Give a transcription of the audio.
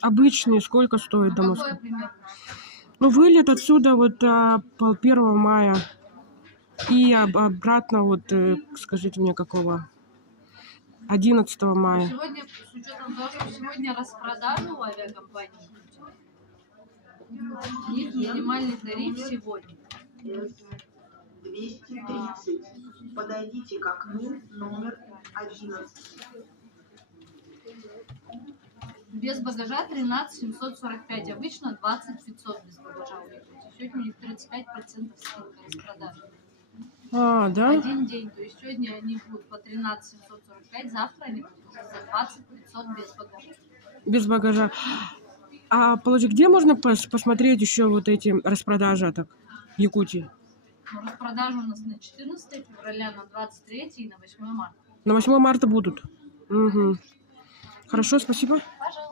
Обычные сколько стоит до Какое Москвы? примерно? Ну, вылет отсюда вот по 1 мая. И обратно вот, скажите мне, какого? 11 мая. Сегодня, с учетом того, что сегодня распродажа у авиакомпании, у них минимальный тариф сегодня. 230. Подойдите к окну номер 11. Без багажа 13 745. Обычно 20 500 без багажа у них. Сегодня у них 35% скидка распродажи. Да? Один день. То есть сегодня они будут по 13 745, завтра они будут уже за 20 500 без багажа. Без багажа. А положи, где можно посмотреть еще вот эти распродажи так в Якутии? Ну, распродажа у нас на 14 февраля, на 23 и на 8 марта. На 8 марта будут. Угу. Хорошо, спасибо. Пожалуйста.